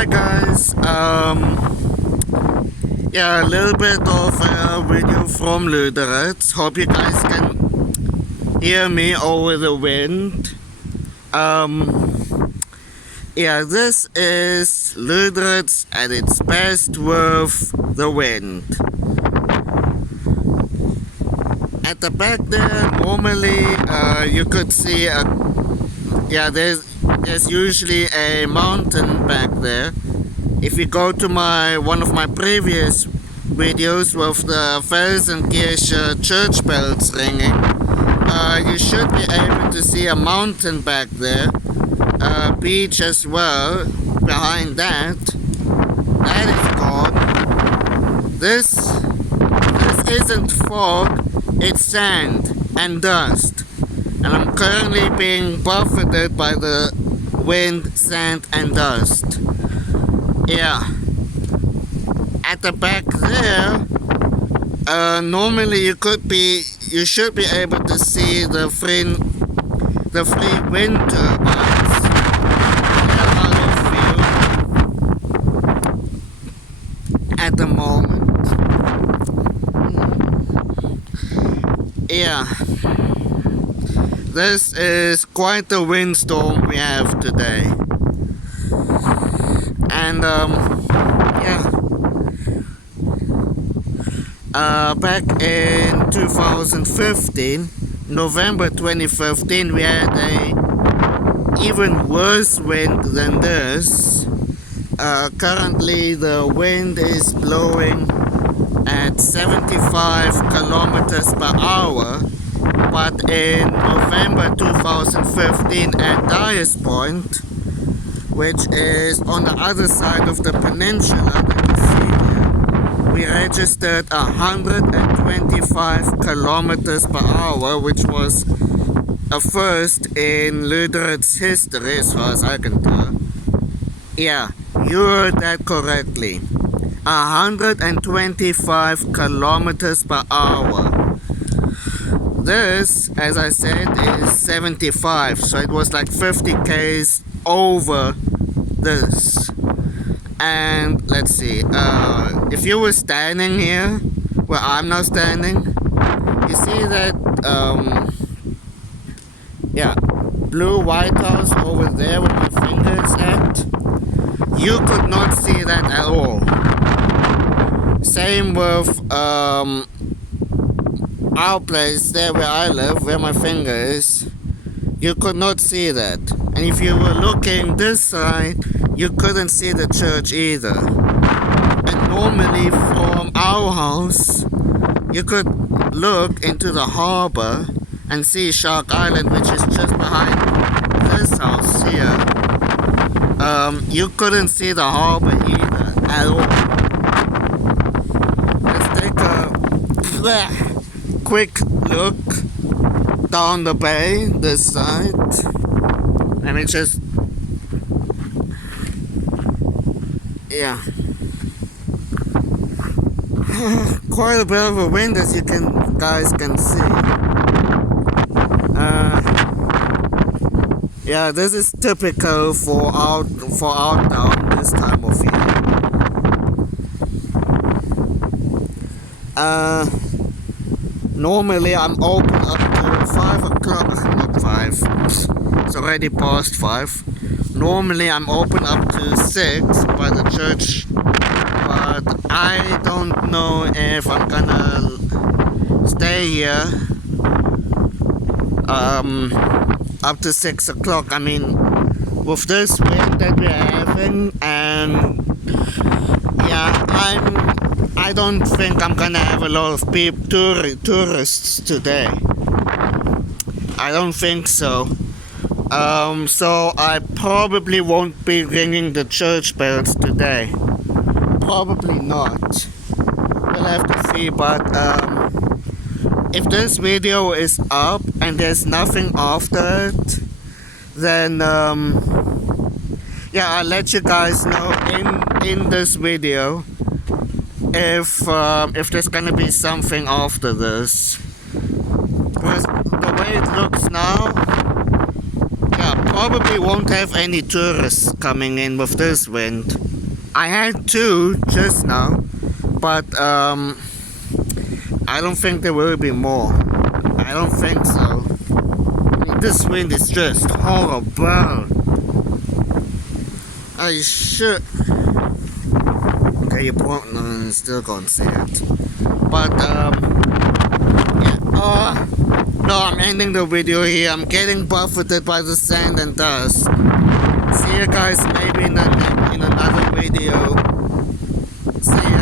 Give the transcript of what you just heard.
Hi guys, a little bit of a video from Luderitz. Hope you guys can hear me over the wind. This is Luderitz at its best with the wind. At the back there, normally you could see there's usually a mountain back there. If you go to one of my previous videos with the Felsenkirche church bells ringing, you should be able to see a mountain back there, a beach as well behind that. That is gone. This isn't fog, it's sand and dust, and I'm currently being buffeted by the wind, sand and dust. At the back there, normally you should be able to see the free wind turbines. They're out of view at the moment. This is quite a windstorm we have today. And back in 2015, November 2015, we had a even worse wind than this. Currently the wind is blowing at 75 kilometers per hour, but in November 2015 at Dyer's Point, which is on the other side of the peninsula that you see here, we registered 125 kilometers per hour, which was a first in Luderitz history as far as I can tell. Yeah, you heard that correctly. 125 kilometers per hour. This, as I said, is 75, so it was like 50 k's over this. And let's see, if you were standing here where I'm now standing, you see that blue White House over there where my finger is at. You could not see that at all. Same with our place there where I live, where my finger is. You could not see that. And if you were looking this side, you couldn't see the church either. And normally from our house, you could look into the harbor and see Shark Island, which is just behind this house here. You couldn't see the harbor either at all. Let's take a quick look down the bay this side. Let me just quite a bit of a wind, as you guys can see. This is typical for outdown this time of year. Normally I'm open up to 5 o'clock, not 5, it's already past 5. Normally I'm open up to 6 by the church, but I don't know if I'm gonna stay here up to 6 o'clock. I mean, with this wind that we're having, and I don't think I'm gonna have a lot of tourists today. I don't think so. So I probably won't be ringing the church bells today. Probably not. We'll have to see, but if this video is up and there's nothing after it, then I'll let you guys know in this video if there's gonna be something after this. Because the way it looks now, probably won't have any tourists coming in with this wind. I had two just now, but I don't think there will be more. I don't think so. I mean, this wind is just horrible. I should. Okay, you probably still can't see it. But yeah. No, I'm ending the video here. I'm getting buffeted by the sand and dust. See you guys maybe in another video. See ya.